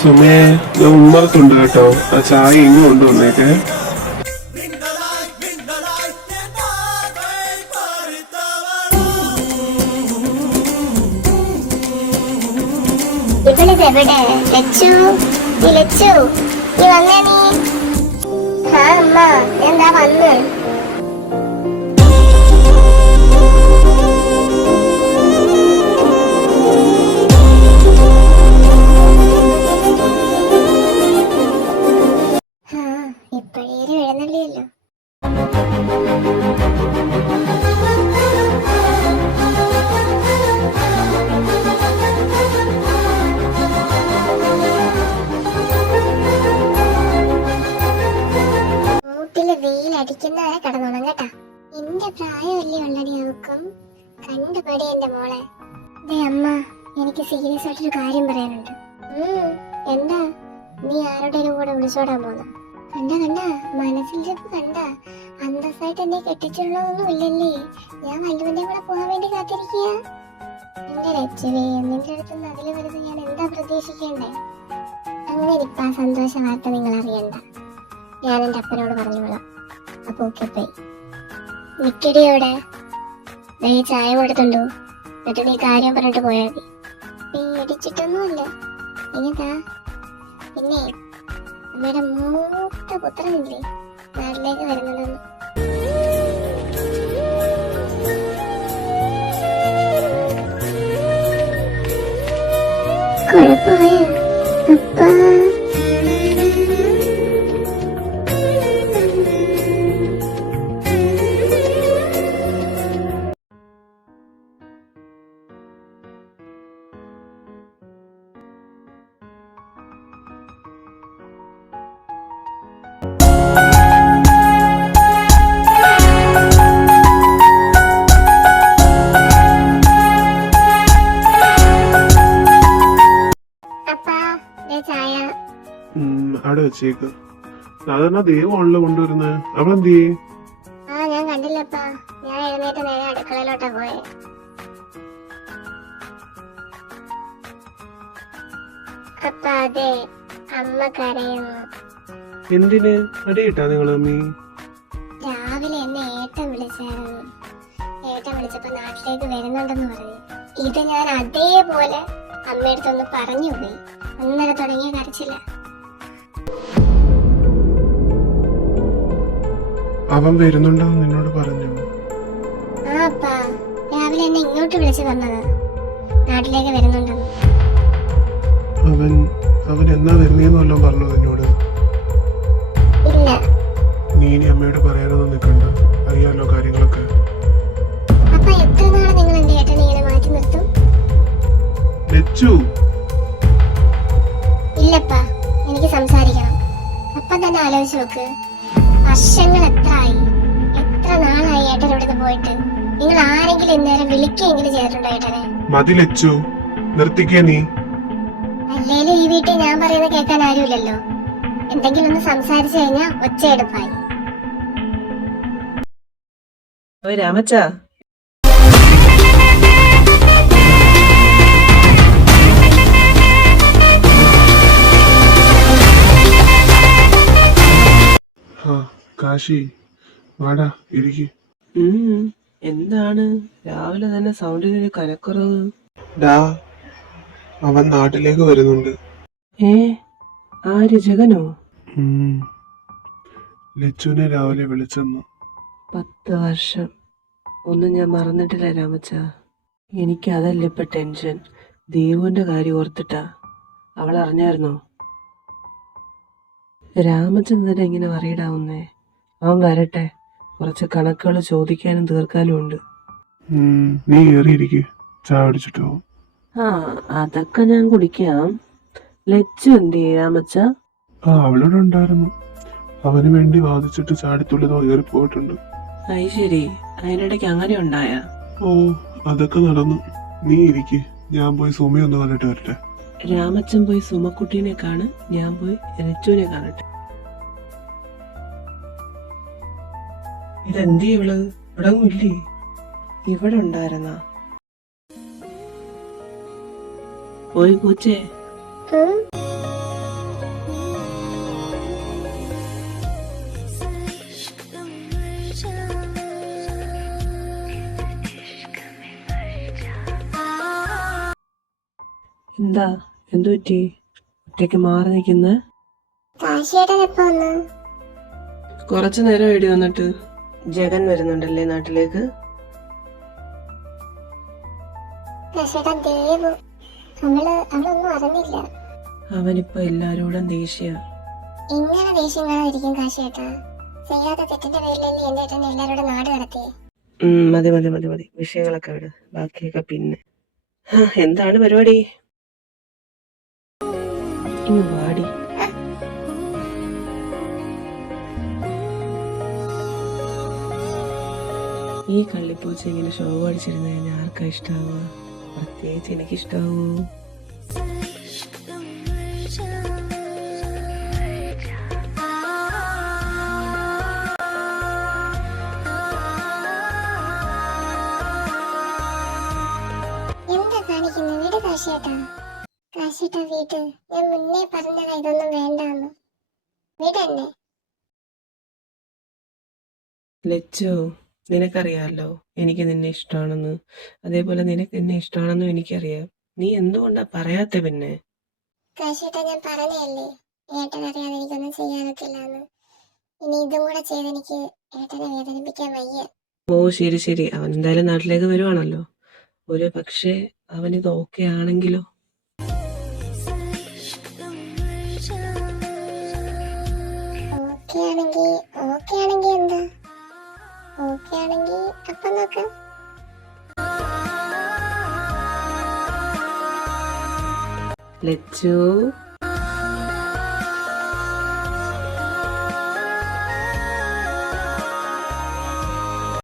സുമേ, ഞാൻ ഉമ്മറത്തുണ്ട് കേട്ടോ. ആ ചായ ഇങ്ങ് കൊണ്ടുവന്നേക്കെ. ഇവളിതെവിടെ? ലച്ചു, നീ ലച്ചു, നീ വന്നേ നീ. ആ അമ്മ, എന്താ വന്ന്? ഇപ്പഴേരും എഴുന്നള്ളിയല്ലോ. മൂട്ടില് വെയിലടിക്കുന്നവരെ കിടന്നോണം കേട്ടാ. എന്റെ പ്രായമല്ലേ ഉള്ളടി അവക്കും. കണ്ടുപടി എന്റെ മോളെ. ദേ അമ്മ, എനിക്ക് സീരിയസ് ആയിട്ടൊരു കാര്യം പറയാനുണ്ട്. എന്താ? നീ ആരുടെ കൂടെ വിളിച്ചോടാൻ പോന്ന? കണ്ട മനസ്സിലിരിപ്പ് കണ്ട. അന്തസ്സായിട്ട് എന്നെ കെട്ടിച്ചുള്ളതൊന്നും ഇല്ലല്ലേ. ഞാൻ വല്ലുവിന്റെ കൂടെ പോകാൻ വേണ്ടി കാത്തിരിക്കുക. എന്റെ ലച്ചുവേ, നിന്റെ അടുത്തുനിന്ന് അതില് വരുന്നത് ഞാൻ എന്താ പ്രതീക്ഷിക്കണ്ടേ? അങ്ങനെ ഇപ്പൊ ആ സന്തോഷ വാർത്ത നിങ്ങൾ അറിയണ്ട. ഞാൻ എന്റെ അപ്പനോട് പറഞ്ഞോളാം. അപ്പൊ ഓക്കെ പോയി നിക്കടിയോടെ നീ ചായ കൊടുത്തുണ്ടോ? എന്നിട്ട് നീ കാര്യം പറഞ്ഞിട്ട് പോയാൽ മതി. പേടിച്ചിട്ടൊന്നുമില്ല. ഇനിതാ പിന്നെ അമ്മയുടെ മൂത്ത പുത്രനില്ലേ നാട്ടിലേക്ക് വരുന്നുണ്ടെന്ന്. കുഴപ്പമായ അപ്പ അവിടെ വെച്ചേക്ക്. സാധാരണ ദൈവമാണല്ലോ കൊണ്ടുവരുന്നത്. അവളെന്തിയേ? ഞാൻ കണ്ടില്ലപ്പാ. ഞാൻ എഴുന്നേറ്റ് നേരെ അടുക്കളയിലോട്ടാ പോയെ. അപ്പ അതെ, അമ്മ കരയുന്നു. എന്തിന്? അടിയിട്ടാ നിങ്ങൾ അമ്മീ? രാവിലെ എന്നെ ഏട്ടൻ വിളിച്ചായിരുന്നു. ഏട്ടൻ വിളിച്ചപ്പോ നാട്ടിലേക്ക് വരുന്നുണ്ടെന്ന് പറഞ്ഞു. ഇത് ഞാൻ അതേപോലെ അമ്മയടുത്തൊന്ന് പറഞ്ഞു പോയി. അന്നേരം തുടങ്ങിയ കരച്ചില്ല. അവൻ വരുന്നുണ്ടെന്ന് നിന്നോട് പറഞ്ഞു? ആ അപ്പാ, രാവിലെ എന്നെ ഇങ്ങോട്ട് വിളിച്ചു പറഞ്ഞത് നാട്ടിലേക്ക് വരുന്നുണ്ടെന്ന്. അവൻ എന്നാ വരുന്നേന്ന് വല്ലതും പറഞ്ഞോ നിന്നോട്? ഇല്ല. നീ ഇനി അമ്മയോട് പറയാനൊന്നും നിൽക്കണ്ട. അറിയാലോ കാര്യങ്ങളൊക്കെ. അപ്പൊ എത്ര നാളെ നിങ്ങൾ എന്റെ ഏട്ടനെ ഇങ്ങനെ മാറ്റി നിർത്തും? ലച്ചു, ഇല്ലപ്പാ, എനിക്ക് സംസാരിക്കണം. അപ്പൊ തന്നെ ആലോചിച്ച് നോക്ക്. വർഷങ്ങൾ എത്ര നാളായി ഏട്ടൻ ഇവിടുന്ന് പോയിട്ട്. നിങ്ങൾ ആരെങ്കിലും ഇന്നേരം വിളിക്കുകയെങ്കിലും ചെയ്തിട്ടുണ്ടോ ഏട്ടനെ? മതി ലച്ചു, നിർത്തിക്കേ നീ. അല്ലേലും ഈ വീട്ടിൽ ഞാൻ പറയുന്നത് കേൾക്കാൻ ആരുമില്ലല്ലോ. എന്തെങ്കിലും ഒന്ന് സംസാരിച്ചു കഴിഞ്ഞാ ഒച്ചയെടുപ്പായി. രാമച്ച, കാശി വാടാ, ഇരിക്ക്. എന്താണ് രാവിലെ തന്നെ സൗണ്ടിനൊരു കനക്കുറവ്? അവൻ നാട്ടിലേക്ക് വരുന്നുണ്ട്. ആര്? ജഗനോ? ലച്ചുവിനെ രാവിലെ വിളിച്ചെന്നു. 10 വർഷം ഒന്നും ഞാൻ മറന്നിട്ടില്ല രാമച്ച. എനിക്ക് അതല്ല ഇപ്പൊ ടെൻഷൻ. ദേവുവിന്റെ കാര്യം ഓർത്തിട്ടാ. അവൾ അറിഞ്ഞായിരുന്നോ? രാമച്ചൻ തന്നെ ഇങ്ങനെ വറീഡാവുന്നേ. അവൻ വരട്ടെ, കുറച്ച് കണക്കുകൾ ചോദിക്കാനും തീർക്കാനും ഉണ്ട്. നീ ഏറിയിരിക്കും, ചായ അടിച്ചിട്ട് പോകും. ആ അതൊക്കെ ഞാൻ കുടിക്കാം. ലച്ചു എന്ത് ചെയ്യാമച്ച? ആ അവളോട് ഉണ്ടായിരുന്നു. അവന് വേണ്ടി വാദിച്ചിട്ട് ചാടിത്തുള്ളിതോ ഏറിപ്പോയിട്ടുണ്ട്. അത് ശരി, അതിനിടയ്ക്ക് അങ്ങനെ ഉണ്ടായ? ഓ അതൊക്കെ നടന്നു. നീ ഇരിക്ക്, ഞാൻ പോയി സുമി ഒന്ന് കണ്ടിട്ട് വരട്ടെ. രാമച്ചൻ പോയി സുമക്കുട്ടീനെ കാണ്, ഞാൻ പോയി ലച്ചുവിനെ കാണട്ടെ. ഇതെന്തി ഇവള് ഇവിടെ ഇല്ലേ? ഇവിടെ ഉണ്ടായിരുന്ന പോയി പൂച്ചേ. ഉം. എന്താ എന്തു പറ്റി ഒറ്റയ്ക്ക് മാറി നിൽക്കുന്ന? കാശിയേട്ടൻ എപ്പോ വന്നു? കുറച്ചു നേരം എടി വന്നിട്ട്. ജഗൻ വരുന്നുണ്ടല്ലേ നാട്ടിലേക്ക്? കാശിയേട്ടൻ ദേവു അവളൊന്നും അറിഞ്ഞില്ല. അവനിപ്പോ എല്ലാരോടും ദേഷ്യ. ഇങ്ങനെ ദേഷ്യം കാണാതിരിക്കും കാശിയേട്ടാ. ചെയ്യാത്ത തെറ്റിന്റെ പേരിലല്ലേ എന്റെ ഏട്ടൻ എല്ലാവരോടും നാട് കടത്തിയേ. മതി മതി മതി മതി, വിഷയങ്ങളൊക്കെ വിട്, ബാക്കിയൊക്കെ പിന്നെ. എന്താണ് പരിപാടി? ഇനി വാടി. ഈ കള്ളിപ്പൂച്ച ഇങ്ങനെ ഷോ അടിച്ചിരുന്ന കഴിഞ്ഞാൽ ആർക്കാ ഇഷ്ടാവുക? പ്രത്യേകിച്ച് എനിക്കിഷ്ടാവൂ. എന്താ കാണിക്കുന്നു? വീട് കാശിയേട്ടാ. കാശിയേട്ടാ വീട്. ഞാൻ മുന്നേ പറഞ്ഞതാ ഇതൊന്നും വേണ്ടാന്ന്. വീടന്നെ. ലച്ചു, നിനക്കറിയാലോ എനിക്ക് നിന്നെ ഇഷ്ടമാണെന്ന്. അതേപോലെ നിനക്ക് എന്നെ ഇഷ്ടമാണെന്നും എനിക്കറിയാം. നീ എന്തുകൊണ്ടാ പറയാത്ത പിന്നെ? കാശിയേട്ടാ ഞാൻ പറഞ്ഞല്ലേ, ഏട്ടൻ അറിയാതെ എനിക്കൊന്നും ചെയ്യാനൊക്കില്ലാന്ന്. ഇനി ഇതും കൂടെ ചെയ്തെനിക്ക് ഏട്ടനെ വേദനിപ്പിക്കാൻ വയ്യ. ഓ ശരി ശരി, അവൻ എന്തായാലും നാട്ടിലേക്ക് വരുവാണല്ലോ. ഒരു പക്ഷേ അവനിത് ഓക്കെ ആണെങ്കിലോ? ഓക്കെ ആണെങ്കി എന്താ? ഓക്കെ ആണെങ്കി അപ്പം നോക്കാം. ലച്ചു